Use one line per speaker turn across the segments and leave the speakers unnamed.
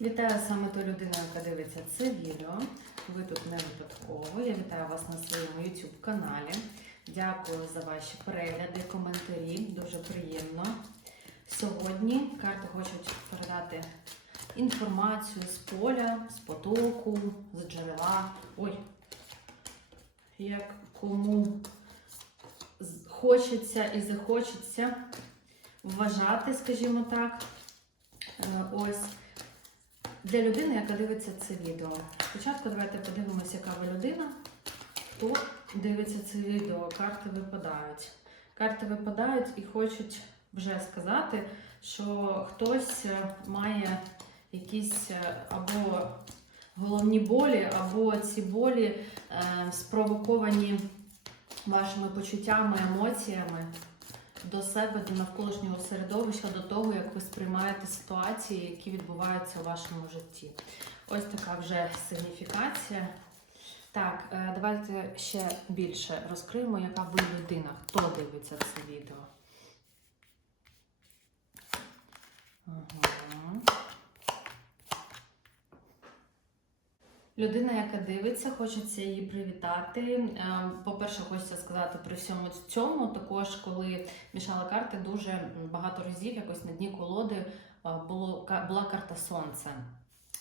Вітаю саме ту людину, яка дивиться це відео. Ви тут не випадково. Я вітаю вас на своєму YouTube каналі. Дякую за ваші перегляди, коментарі. Дуже приємно. Сьогодні карти хочуть передати інформацію з поля, з потоку, з джерела. Ой, як кому хочеться і захочеться вважати, скажімо так. Е, Ось для людини, яка дивиться це відео. Спочатку давайте подивимося, яка ви людина. Хто дивиться це відео, карти випадають. Карти випадають і хочуть вже сказати, що хтось е, має якісь е, або головні болі, або ці болі е, спровоковані вашими почуттями, емоціями до себе, до навколишнього середовища, до того, як ви сприймаєте ситуації, які відбуваються у вашому житті. Ось така вже сигніфікація. Так, е, давайте ще більше розкриємо, яка ви людина, хто дивиться це відео. Ага. Людина, яка дивиться, хочеться її привітати. Е, По-перше, хочеться сказати при всьому цьому. Також, коли мішала карти, дуже багато разів якось на дні колоди е, було, була карта Сонце.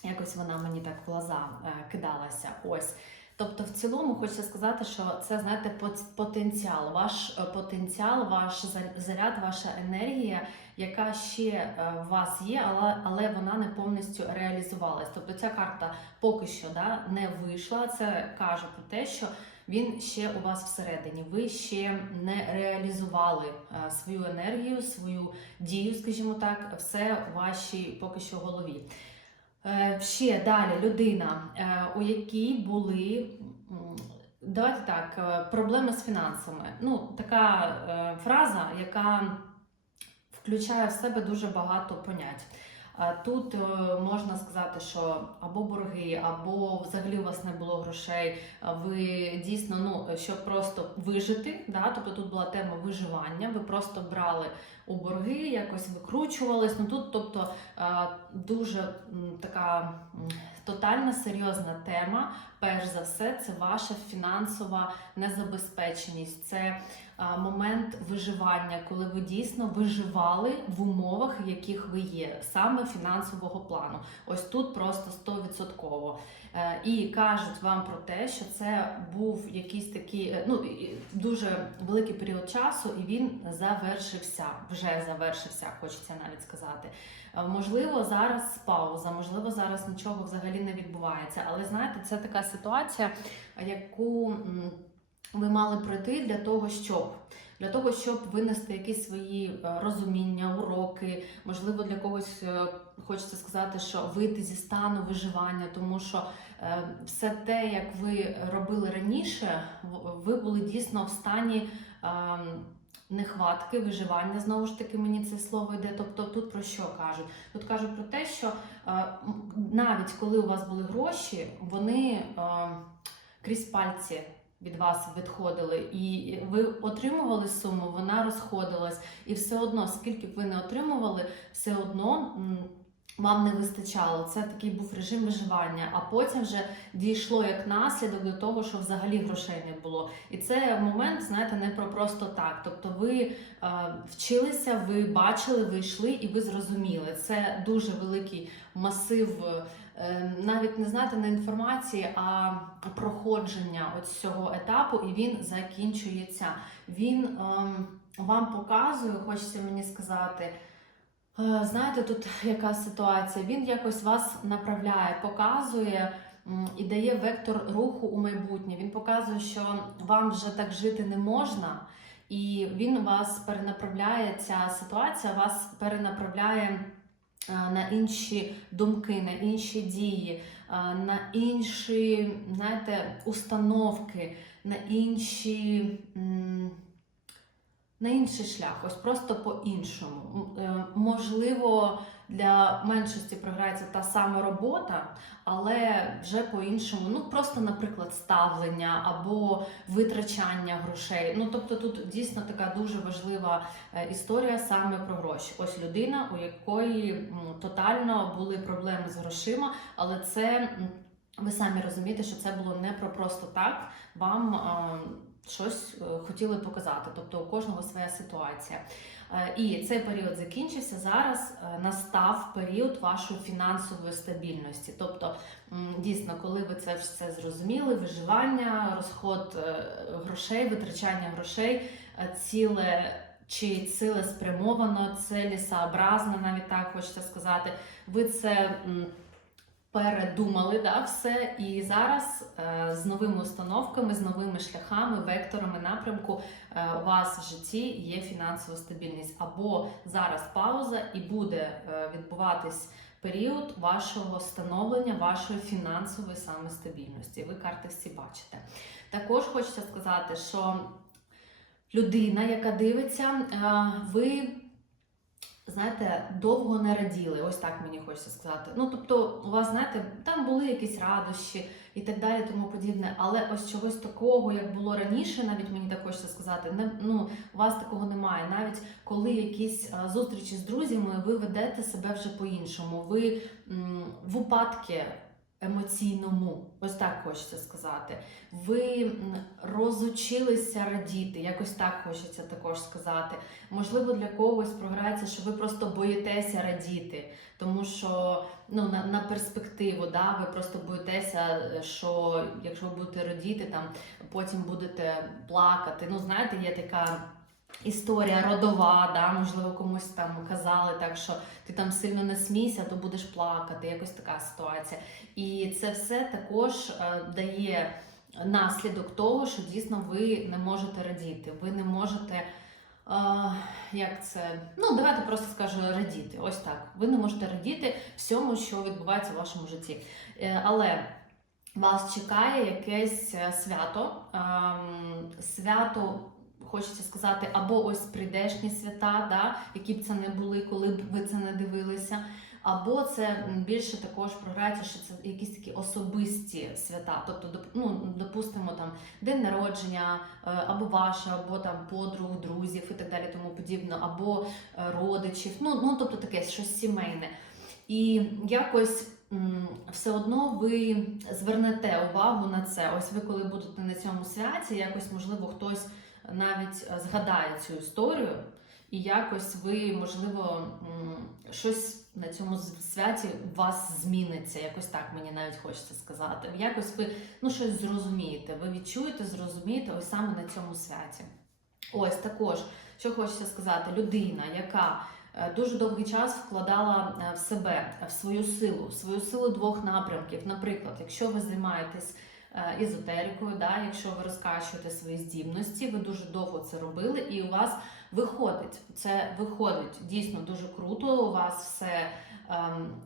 Якось вона мені так в глаза е, кидалася. Ось. Тобто, в цілому хочеться сказати, що це знаєте пот- потенціал, ваш е, потенціал, ваш заряд, ваша енергія, яка ще е, в вас є, але, але вона не повністю реалізувалась. Тобто ця карта поки що да, не вийшла. Це каже про те, що він ще у вас всередині. Ви ще не реалізували е, свою енергію, свою дію, скажімо так, все в вашій поки що голові. Е, Ще далі людина, е, у якій були. Давайте так, е, проблеми з фінансами. Ну, така е, фраза, яка включає в себе дуже багато понять. Тут е, можна сказати, що або борги, або взагалі у вас не було грошей. Ви дійсно, ну щоб просто вижити. Да? Тобто тут була тема виживання. Ви просто брали у борги, якось викручувались. Ну тут, тобто, е, дуже така тотальна серйозна тема. Перш за все, це ваша фінансова незабезпеченість. Це момент виживання, коли ви дійсно виживали в умовах, в яких ви є, саме фінансового плану. Ось тут просто 100%. Е, І кажуть вам про те, що це був якийсь такий е, ну, дуже великий період часу, і він завершився, вже завершився, хочеться навіть сказати. Е, Можливо, зараз пауза, можливо, зараз нічого взагалі не відбувається. Але знаєте, це така ситуація, яку ви мали пройти для того, щоб для того, щоб винести якісь свої е, розуміння, уроки. Можливо, для когось е, хочеться сказати, що вийти зі стану виживання, тому що е, все те, як ви робили раніше, ви були дійсно в стані. Нехватки, виживання, знову ж таки, мені це слово йде. Тобто тут про що кажуть? Тут кажуть про те, що е, навіть коли у вас були гроші, вони е, крізь пальці від вас відходили, і ви отримували суму, вона розходилась, і все одно, скільки б ви не отримували, все одно. Вам не вистачало, це такий був режим виживання, а потім вже дійшло як наслідок до того, що взагалі грошей не було. І це момент, знаєте, не про просто так. Тобто ви е, вчилися, ви бачили, ви йшли і ви зрозуміли. Це дуже великий масив, е, навіть не знаєте, не інформації, а проходження от цього етапу, і він закінчується. Він ем, вам показує, хочеться мені сказати. Е, Знаєте, тут яка ситуація? Він якось вас направляє, показує і дає вектор руху у майбутнє. Він показує, що вам вже так жити не можна, і він вас перенаправляє. Ця ситуація вас перенаправляє е, на інші думки, на інші дії, е, на інші, знаєте, установки, на інші. На інший шлях, ось просто по-іншому. Е, Можливо, для меншості програється та сама робота, але вже по-іншому. Ну просто, наприклад, ставлення або витрачання грошей. Ну тобто, тут дійсно така дуже важлива е, історія саме про гроші. Ось людина, у якої тотально були проблеми з грошима, але це ви самі розумієте, що це було не про просто так. Вам а, щось е, хотіли показати, тобто у кожного своя ситуація. Е, І цей період закінчився. Зараз е, настав період вашої фінансової стабільності. Тобто, дійсно, коли ви це все зрозуміли, виживання, розход грошей, витрачання грошей, ціле. Чи цілеспрямовано, цілесообразно, навіть так хочеться сказати. Ви це передумали да, все, і зараз е, з новими установками, з новими шляхами, векторами напрямку е, у вас в житті є фінансова стабільність. Або зараз пауза і буде е, відбуватись період вашого становлення, вашої фінансової саме стабільності. Ви карти всі бачите. Також хочеться сказати, що людина, яка дивиться, е, ви. Знаєте, довго не раділи, ось так мені хочеться сказати. Ну, тобто, у вас, знаєте, там були якісь радощі і так далі, тому подібне, але ось чогось такого, як було раніше, навіть мені так хочеться сказати, не, ну, у вас такого немає. Навіть коли якісь а, зустрічі з друзями, ви ведете себе вже по-іншому. Ви м, в упадки емоційному, ось так хочеться сказати. Ви розучилися радіти, якось так хочеться також сказати. Можливо, для когось програється, що ви просто боїтеся радіти, тому що ну, на, на перспективу, да, ви просто боїтеся, що якщо ви будете радіти, там потім будете плакати. Ну, знаєте, є така. Історія родова, да, можливо, комусь там казали так, що ти там сильно не смійся, то будеш плакати, якось така ситуація. І це все також е, дає наслідок того, що дійсно ви не можете радіти, ви не можете. А, як це? Ну, давайте просто скажу радіти. Ось так. Ви не можете радіти всьому, що відбувається в вашому житті. Е, Але вас чекає якесь свято. Ем, Свято, хочеться сказати, або ось прийдешні свята, да, які б це не були, коли б ви це не дивилися. Або це більше також програється, що це якісь такі особисті свята. Тобто, ну, допустимо, там день народження, е, або ваше, або там подруг, друзів і так далі, тому подібне, або е, родичів. Ну, ну тобто таке щось сімейне. І якось все одно ви звернете увагу на це. Ось ви, коли будете на цьому святі, якось можливо хтось навіть е, згадає цю історію, і якось ви, можливо, щось на цьому святі у вас зміниться. Якось так мені навіть хочеться сказати. Якось ви ну, щось зрозумієте. Ви відчуєте, зрозумієте ось саме на цьому святі. Ось також, що хочеться сказати, людина, яка е, дуже довгий час вкладала е, в себе, в свою силу, в свою силу двох напрямків. Наприклад, якщо ви займаєтесь езотерикою, да, якщо ви розкачуєте свої здібності, ви дуже довго це робили, і у вас виходить. Це виходить дійсно дуже круто. У вас все ем,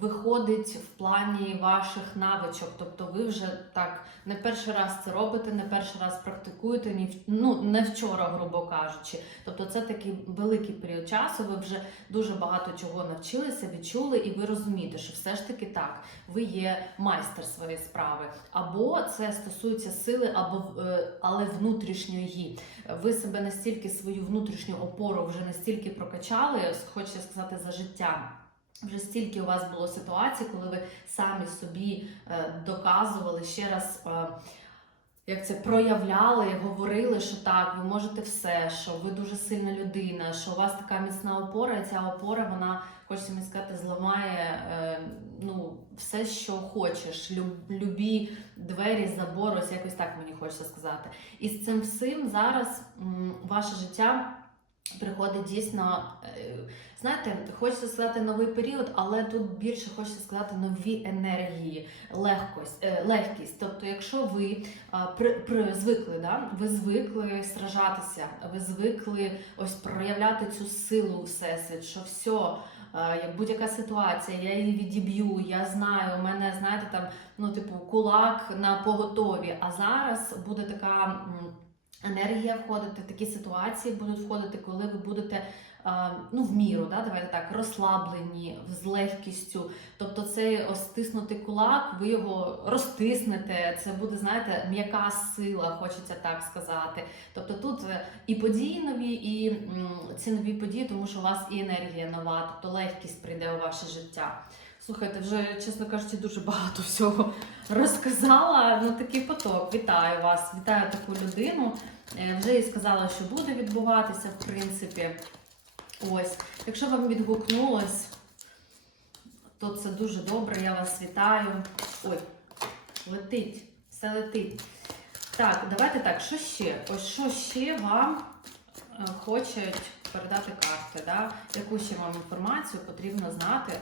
виходить в плані ваших навичок. Тобто, ви вже так не перший раз це робите, не перший раз практикуєте, ні ну не вчора, грубо кажучи. Тобто, це такий великий період часу. Ви вже дуже багато чого навчилися, відчули, і ви розумієте, що все ж таки так, ви є майстер своєї справи. Або це стосується сили, або е, але внутрішньої. Ви себе настільки свою внутрішню опору вже настільки прокачали, хочеться сказати, за життя. Вже стільки у вас було ситуацій, коли ви самі собі е, доказували ще раз. е, як це проявляли, говорили, що так, ви можете все, що ви дуже сильна людина, що у вас така міцна опора, і ця опора, вона, хочеться мені сказати, зламає е, ну, все, що хочеш. Люб, любі двері, забор, ось якось так мені хочеться сказати. І з цим всім зараз ваше життя приходить дійсно. Е, Знаєте, хочеться сказати новий період, але тут більше хочеться сказати нові енергії, легкость, е, легкість. Тобто, якщо ви при, при, звикли, да? ви звикли сражатися, ви звикли ось проявляти цю силу всесвіт, що все. Як будь-яка ситуація, я її відіб'ю, я знаю, у мене, знаєте, там, ну, типу, кулак на поготові. А зараз буде така енергія входити, в такі ситуації будуть входити, коли ви будете. Ну, в міру, да, давайте так, розслаблені, з легкістю. Тобто цей ось стиснутий кулак, ви його розтиснете. Це буде, знаєте, м'яка сила, хочеться так сказати. Тобто тут е, і події нові, і ці нові події, тому що у вас і енергія нова, тобто легкість прийде у ваше життя. Слухайте, вже, чесно кажучи, дуже багато всього розказала. Ну такий поток. Вітаю вас, вітаю таку людину. Е, Вже і сказала, що буде відбуватися, в принципі. Ось, якщо вам відгукнулось, то це дуже добре. Я вас вітаю. Ой, летить, все летить. Так, давайте так, що ще? Ось що ще вам е, хочуть передати карти? Да? Яку ще вам інформацію потрібно знати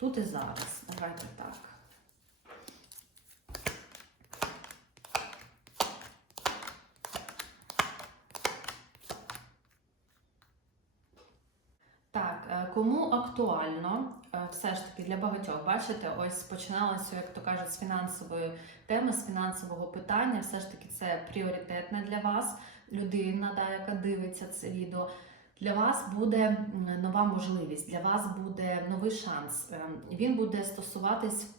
тут і зараз? Давайте так. Так, е, кому актуально, е, все ж таки для багатьох, бачите, ось починалося, як то кажуть, з фінансової теми, з фінансового питання. Все ж таки це пріоритетне для вас, людина, да, яка дивиться це відео. Для вас буде нова можливість, для вас буде новий шанс. Е, Він буде стосуватись.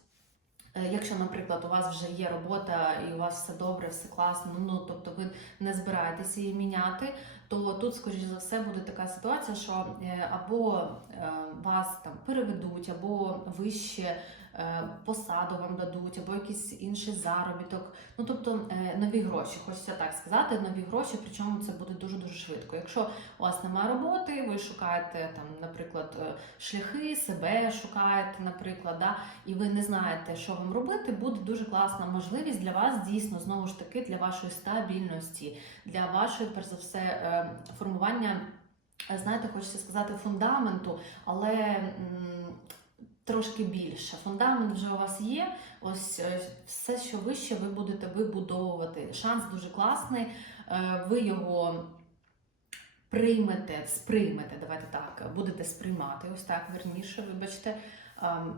е, Якщо, наприклад, у вас вже є робота і у вас все добре, все класно, ну тобто ви не збираєтеся її міняти, то тут, скоріш за все, буде така ситуація, що е, або е, вас там переведуть, або вище е, посаду вам дадуть, або якийсь інший заробіток. Ну тобто е, нові гроші, хочеться так сказати, нові гроші, причому це буде дуже дуже швидко. Якщо у вас немає роботи, ви шукаєте там, наприклад, е, шляхи, себе шукаєте, наприклад, да, і ви не знаєте, що вам робити, буде дуже класна можливість для вас дійсно знову ж таки для вашої стабільності, для вашої, перш за все, е, формування, е, знаєте, хочеться сказати, фундаменту, але трошки більше. Фундамент вже у вас є. Ось е, все, що вище, ви будете вибудовувати. Шанс дуже класний. е, Ви його. Приймете, сприймете, давайте так, будете сприймати, ось так верніше, вибачте,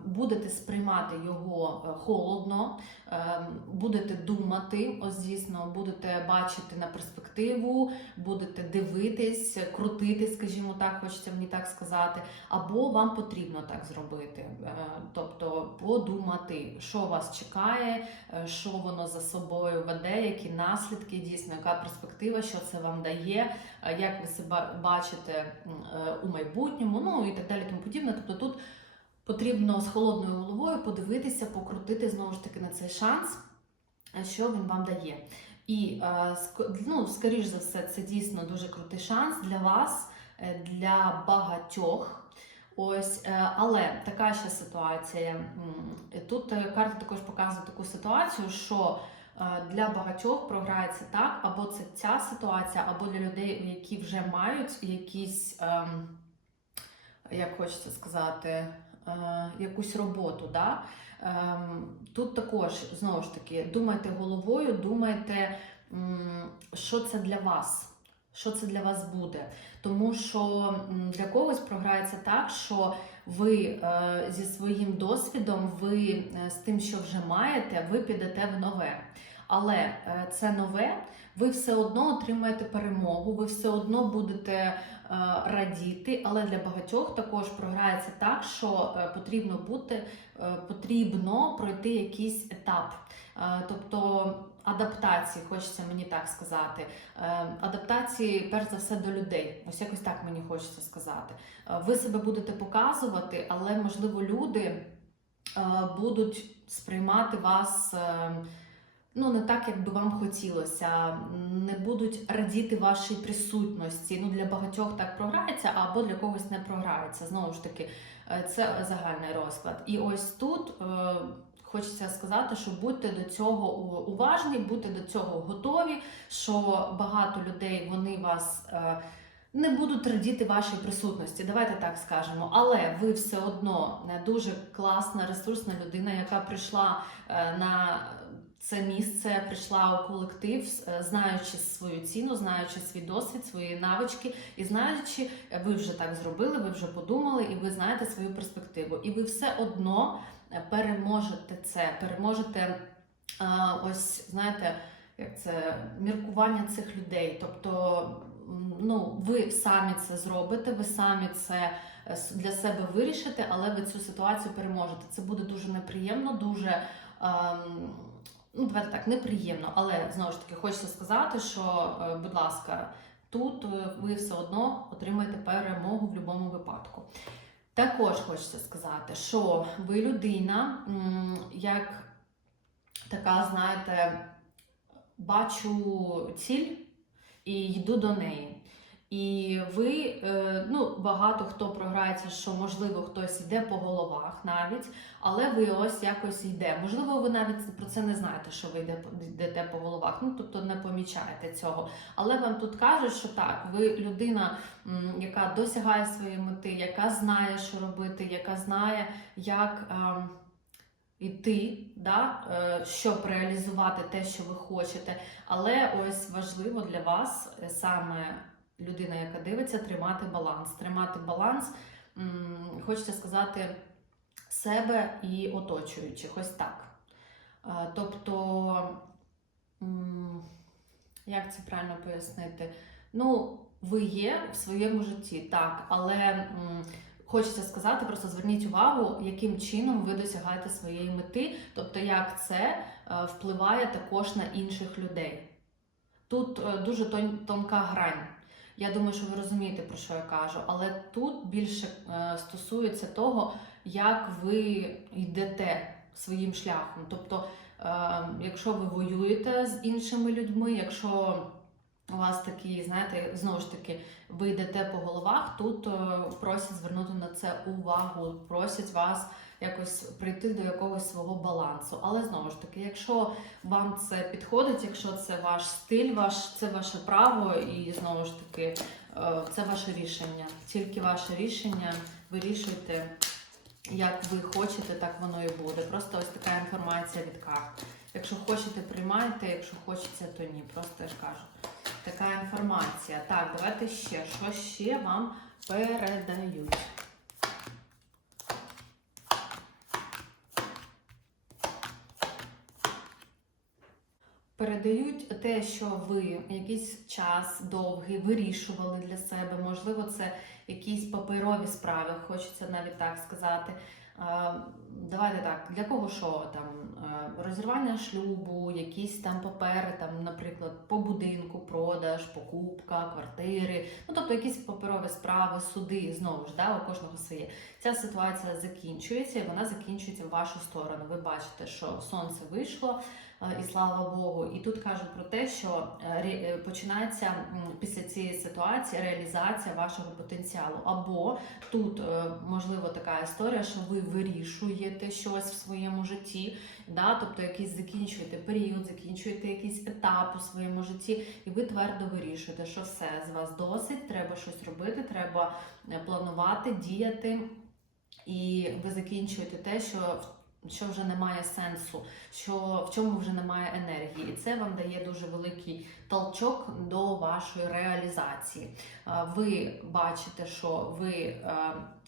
будете сприймати його е, холодно, ем, будете думати, ось дійсно, будете бачити на перспективу, будете дивитись, крутити, скажімо так, хочеться мені так сказати, або вам потрібно так зробити. Е, Тобто подумати, що вас чекає, е, що воно за собою веде, які наслідки, дійсно, яка перспектива, що це вам дає, як ви себе бачите у майбутньому, ну і так далі, тому подібне. Тобто тут потрібно з холодною головою подивитися, покрутити знову ж таки на цей шанс, е, що він вам дає. І е, ну, скоріш за все, це дійсно дуже крутий шанс для вас, е, для багатьох. Ось, але така ще ситуація. Тут карта також показує таку ситуацію, що для багатьох програється так, або це ця ситуація, або для людей, які вже мають якісь, ем, як хочеться сказати, якусь роботу. Да? Ем, Тут також знову ж таки думайте головою, думайте, що це для вас. Що це для вас буде? Тому що для когось програється так, що ви е, зі своїм досвідом, ви е, з тим, що вже маєте, ви підете в нове. Але е, це нове, ви все одно отримаєте перемогу, ви все одно будете е, радіти. Але для багатьох також програється так, що е, потрібно бути, е, потрібно пройти якийсь етап. Тобто адаптації, хочеться мені так сказати. Адаптації, перш за все, до людей. Ось якось так мені хочеться сказати. Ви себе будете показувати, але можливо люди будуть сприймати вас. Ну, не так, як би вам хотілося, не будуть радіти вашій присутності. Ну, для багатьох так програється, або для когось не програється. Знову ж таки, е, це загальний розклад. І ось тут е, хочеться сказати, що будьте до цього уважні, будьте до цього готові, що багато людей вони вас. е, не будуть радіти вашій присутності, давайте так скажемо. Але ви все одно е, дуже класна, ресурсна людина, яка прийшла на це місце, прийшла у колектив, е, знаючи свою ціну, знаючи свій досвід, свої навички, і знаючи, е, ви вже так зробили, ви вже подумали, і ви знаєте свою перспективу. І ви все одно е, переможете це, переможете ось, знаєте. як це міркування цих людей. Тобто, ну, ви самі це зробите, ви самі це для себе вирішите, але ви цю ситуацію переможете. Це буде дуже неприємно, дуже. ем, Ну, давайте так, неприємно, але знову ж таки хочеться сказати, що, е, будь ласка, тут е, ви все одно отримаєте перемогу в будь-якому випадку. Також хочеться сказати, що ви людина, як така, знаєте, бачу ціль і йду до неї. І ви, е, ну, багато хто програється, що можливо хтось йде по головах навіть, але ви ось якось йде. Можливо, ви навіть про це не знаєте, що ви йдете по головах, ну тобто не помічаєте цього. Але вам тут кажуть, що так, ви людина, яка досягає своєї мети, яка знає, що робити, яка знає, як. ем, Іти, да, е, щоб реалізувати те, що ви хочете. Але ось важливо для вас е, саме людина, яка дивиться, тримати баланс. Тримати баланс, хочеться сказати, себе і оточуючих. Ось так. Тобто, як це правильно пояснити? Ну, ви є в своєму житті, так, але хочеться сказати, просто зверніть увагу, яким чином ви досягаєте своєї мети, тобто як це е, впливає також на інших людей. Тут е, дуже тонка грань. Я думаю, що ви розумієте, про що я кажу, але тут більше е, стосується того, як ви йдете своїм шляхом. Тобто, е, якщо ви воюєте з іншими людьми, якщо у вас такі, знаєте, знову ж таки, ви йдете по головах, тут е, просять звернути на це увагу, просять вас якось прийти до якогось свого балансу. Але знову ж таки, якщо вам це підходить, якщо це ваш стиль, ваш це ваше право, і знову ж таки, е, це ваше рішення. Тільки ваше рішення вирішуйте, як ви хочете, так воно і буде. Просто ось така інформація від карт. Якщо хочете, приймайте, якщо хочеться, то ні. Просто я ж кажу. Така інформація. Так, давайте ще. Що ще вам передають? Передають те, що ви якийсь час довгий вирішували для себе. Можливо, це якісь паперові справи, хочеться навіть так сказати. Давайте так, для кого що там розірвання шлюбу, якісь там папери, там, наприклад, по будинку, продаж, покупка, квартири, ну тобто якісь паперові справи, суди, знову ж да, у кожного своє. Ця ситуація закінчується, і вона закінчується в вашу сторону. Ви бачите, що сонце вийшло, і слава Богу. І тут кажуть про те, що е, е, починається після цієї ситуації реалізація вашого потенціалу. Або тут е, можливо така історія, що ви вирішуєте щось в своєму житті, да? тобто якийсь закінчуєте період, закінчуєте якийсь етап у своєму житті, і ви твердо вирішуєте, що все з вас досить, треба щось робити, треба е, планувати, діяти. І ви закінчуєте те, що що вже не має сенсу, що в чому вже немає енергії, і це вам дає дуже великий толчок до вашої реалізації. Ви бачите, що ви е,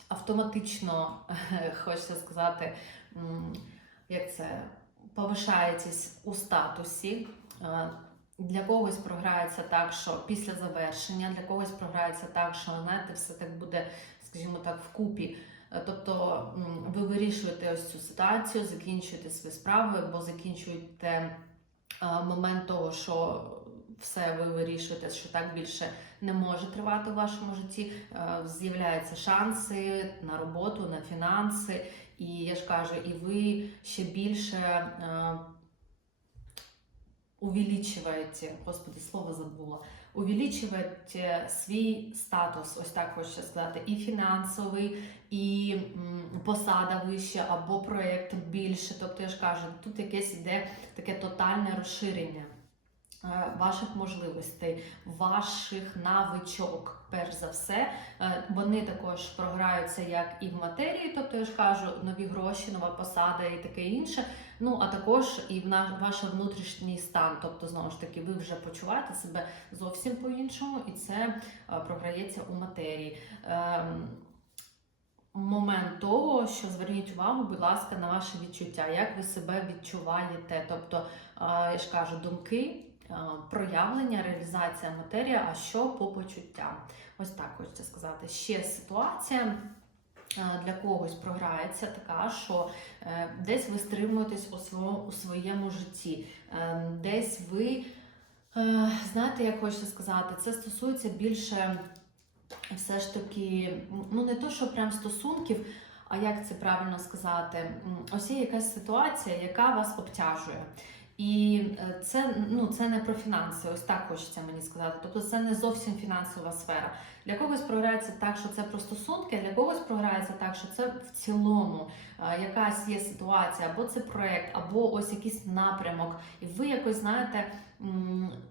автоматично хочеться сказати, як це повишаєтесь у статусі. Для когось програється так, що після завершення, для когось програється так, що знаєте, все так буде, скажімо так, вкупі. Е, Тобто ви вирішуєте ось цю ситуацію, закінчуєте свої справи, або закінчуєте е, момент того, що все ви вирішуєте, що так більше не може тривати у вашому житті. Е, З'являються шанси на роботу, на фінанси, і я ж кажу, і ви ще більше. Увеличиваете, господи, слово забула, увеличиваете свій статус, ось так хочеться сказати, і фінансовий, і посада вища, або проєкт більше. Тобто я ж кажу, тут якесь іде таке тотальне розширення ваших можливостей, ваших навичок, перш за все. Е, Вони також програються як і в матерії, тобто я ж кажу, нові гроші, нова посада і таке інше. Ну а також і в ваш внутрішній стан. Тобто, знову ж таки, ви вже почуваєте себе зовсім по-іншому, і це е, програється у матерії. Ем, Момент того, що зверніть увагу, будь ласка, на ваші відчуття, як ви себе відчуваєте. Тобто, е, я ж кажу, думки, е, проявлення, реалізація матерія, а що по почуттям. Ось так хочеться сказати. Ще ситуація. е, Для когось програється така, що е, десь ви стримуєтесь у своєму, у своєму житті, е, десь ви, е, знаєте, як хочеться сказати, це стосується більше все ж таки, ну не то, що прям стосунків, а як це правильно сказати, ось є якась ситуація, яка вас обтяжує. І е, це, ну, це не про фінанси, ось так хочеться мені сказати. Тобто це не зовсім фінансова сфера. Для когось програється так, що це про стосунки, для когось програється так, що це в цілому е, якась є ситуація, або це проект, або ось якийсь напрямок. І ви якось знаєте,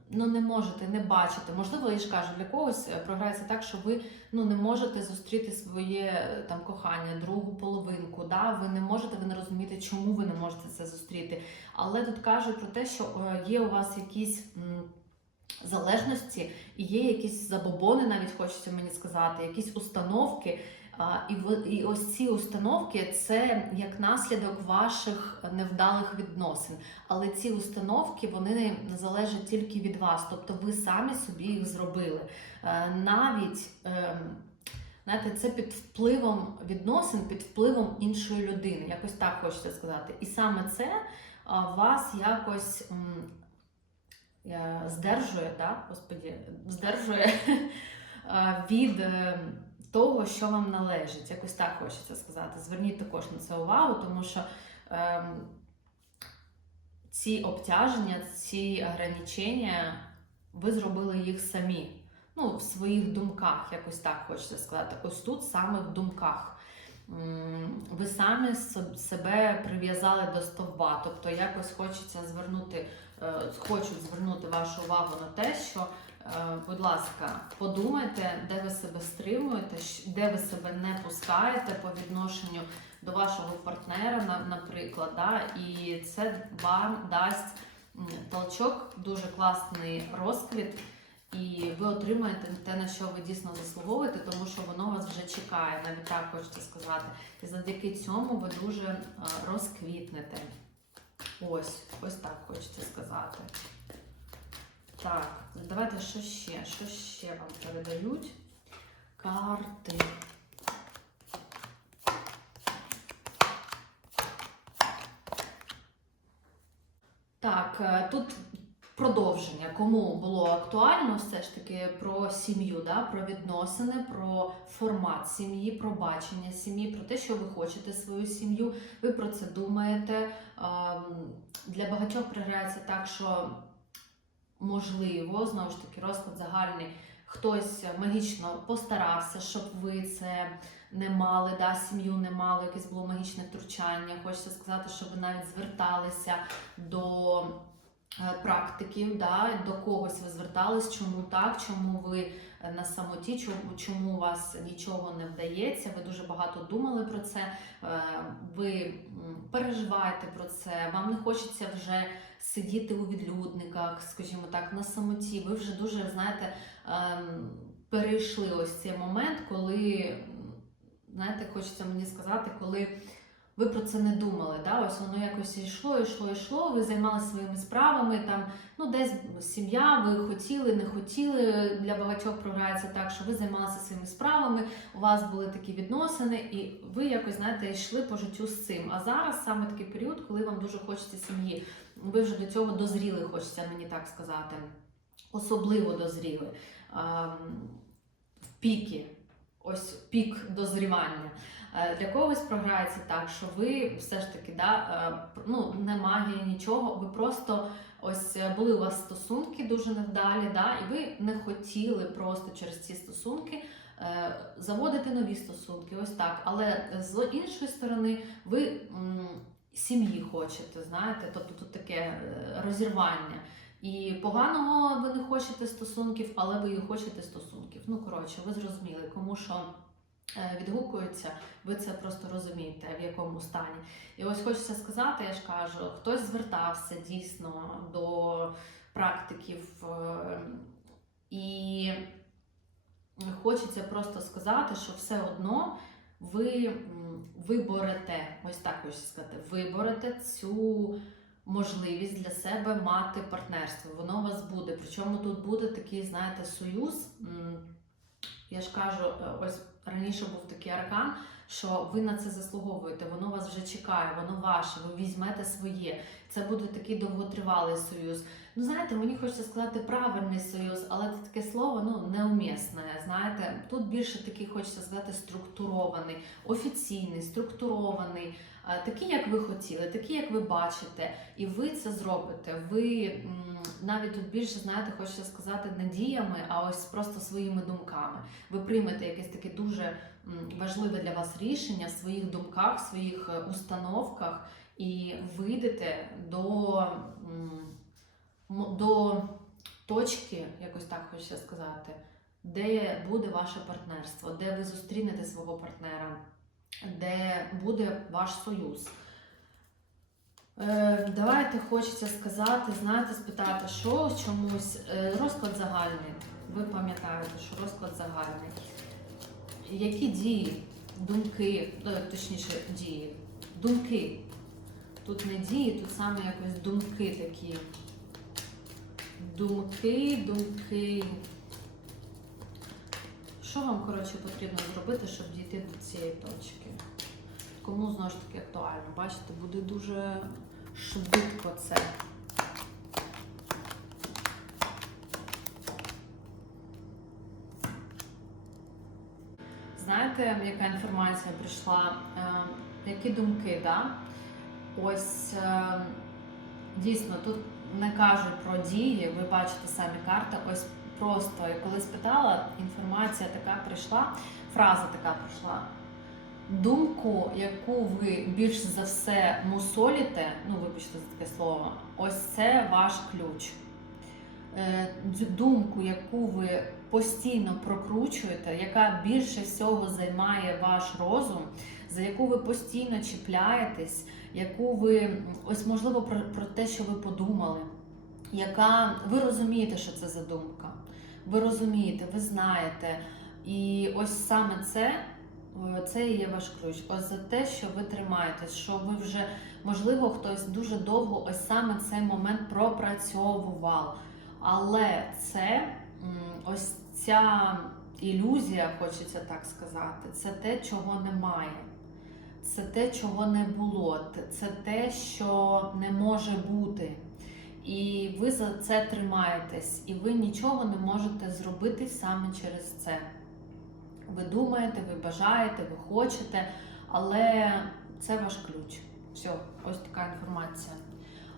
ну не можете, не бачите. Можливо, я ж кажу, для когось е, програється так, що ви ну не можете зустріти своє е, там кохання, другу половинку. Да? Ви не можете, ви не розумієте, чому ви не можете це зустріти. Але тут кажуть про те, що є у вас якісь. Залежності і є якісь забобони, навіть хочеться мені сказати, якісь установки. І, ось ці установки це як наслідок ваших невдалих відносин. Але ці установки вони залежать тільки від вас, тобто ви самі собі їх зробили. Е, Навіть ем, знаєте, це під впливом відносин, під впливом іншої людини. Якось так хочеться сказати. І саме це вас якось здержує, да? Господі, здержує від. е, того, що вам належить, якось так хочеться сказати. Зверніть також на це увагу, тому що ем, ці обтяження, ці ограничення, ви зробили їх самі. Ну, в своїх думках, якось так хочеться сказати. Ось тут саме в думках. Ви самі себе прив'язали до стовба. Тобто якось хочеться звернути, е, хочуть звернути вашу увагу на те, що Е, Будь ласка, подумайте, де ви себе стримуєте, де ви себе не пускаєте по відношенню до вашого партнера, наприклад, да? і це вам дасть толчок, дуже класний розквіт, і ви отримаєте те, на що ви дійсно заслуговуєте, тому що воно вас вже чекає, навіть так хочеться сказати. І завдяки цьому ви дуже е, розквітнете. Ось, ось так хочеться сказати. Так, давайте що ще? Що ще вам передають? Карти. Так, тут продовження. Кому було актуально все ж таки про сім'ю, да? про відносини, про формат сім'ї, про бачення сім'ї, про те, що ви хочете свою сім'ю. Ви про це думаєте. Ем, Для багатьох програється так, що можливо, знову ж таки, розклад загальний. Хтось магічно постарався, щоб ви це не мали, да, сім'ю не мали, якесь було магічне втручання. Хочеться сказати, що ви навіть зверталися до практиків, да, до когось ви звертались, чому так, чому ви е, на самоті, чому, чому у вас нічого не вдається. Ви дуже багато думали про це, е, ви переживаєте про це, вам не хочеться вже сидіти у відлюдниках, скажімо так, на самоті. Ви вже дуже знаєте, ем, перейшли ось цей момент, коли знаєте, хочеться мені сказати, коли ви про це не думали. Да? Ось воно якось йшло, йшло, йшло. Ви займалися своїми справами. Там ну десь сім'я, ви хотіли, не хотіли. Для багатьох програється так, що ви займалися своїми справами. У вас були такі відносини, і ви якось знаєте йшли по життю з цим. А зараз саме такий період, коли вам дуже хочеться сім'ї. Ви вже до цього дозріли, хочеться мені так сказати. Особливо дозріли. В піки. Ось пік дозрівання. Е, Для когось програється так, що ви все ж таки да, е, ну, не магія, нічого, ви просто ось е, були у вас стосунки дуже невдалі, да, і ви не хотіли просто через ці стосунки заводити нові стосунки, ось так. Але з іншої сторони, ви сім'ї хочете, знаєте, тобто тут таке розірвання. І поганого ви не хочете стосунків, але ви і хочете стосунків. Ну, коротше, ви зрозуміли, кому що е, відгукується, ви це просто розумієте, в якому стані. І ось хочеться сказати, я ж кажу, хтось звертався дійсно до практиків, е, і хочеться просто сказати, що все одно ви виборете, ось так хочеться сказати, виборете цю можливість для себе мати партнерство. Воно у вас буде. Причому тут буде такий, знаєте, союз. Я ж кажу, е, ось раніше був такий аркан, що ви на це заслуговуєте, воно вас вже чекає, воно ваше, ви візьмете своє. Це буде такий довготривалий союз. Ну, знаєте, мені хочеться сказати правильний союз, але це таке слово ну, неумісне. Знаєте, тут більше такий хочеться сказати структурований, офіційний, структурований, такий, як ви хотіли, такий, як ви бачите, і ви це зробите. Ви навіть тут більше знаєте, хочеться сказати не діями, а ось просто своїми думками. Ви приймете якесь таке дуже важливе для вас рішення в своїх думках, в своїх е, установках, і вийдете до. до точки, якось так хочеться сказати, де буде ваше партнерство, де ви зустрінете свого партнера, де буде ваш союз. Е, давайте хочеться сказати, знаєте, спитати, що чомусь е, розклад загальний. Ви пам'ятаєте, що розклад загальний. Які дії, думки, е, точніше, дії, думки. Тут не дії, тут саме якось думки такі. Думки, думки. Що вам, коротше, потрібно зробити, щоб дійти до цієї точки? Кому знову ж таки актуально? Бачите, буде дуже швидко це. Знаєте, яка інформація прийшла? Е, які думки, да? Ось е, дійсно тут не кажуть про дії, ви бачите самі карти. Ось просто я коли спитала, інформація така прийшла, фраза така прийшла. Думку, яку ви більш за все мусоліте, ну вибачте за таке слово, ось це ваш ключ. Е, Думку, яку ви постійно прокручуєте, яка більше всього займає ваш розум, за яку ви постійно чіпляєтесь, яку ви ось можливо про, про те, що ви подумали, яка ви розумієте, що це за думка. Ви розумієте, ви знаєте. І ось саме це, е, це і є ваш ключ. Ось за те, що ви тримаєтесь, що ви вже, можливо, хтось дуже довго ось саме цей момент пропрацьовував. Але це ось ця ілюзія, хочеться так сказати, це те, чого немає. Це те, чого не було, це те, що не може бути. І ви за це тримаєтесь, і ви нічого не можете зробити саме через це. Ви думаєте, ви бажаєте, ви хочете, але це ваш ключ. Все, ось така інформація.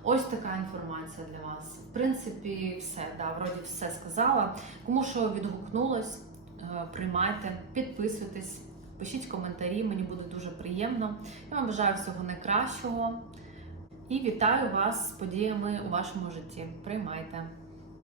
Ось така інформація для вас. В принципі, все, да, вроді все сказала. Кому що відгукнулось, е, приймайте, підписуйтесь, пишіть коментарі, мені буде дуже приємно. Я вам бажаю всього найкращого і вітаю вас з подіями у вашому житті. Приймайте.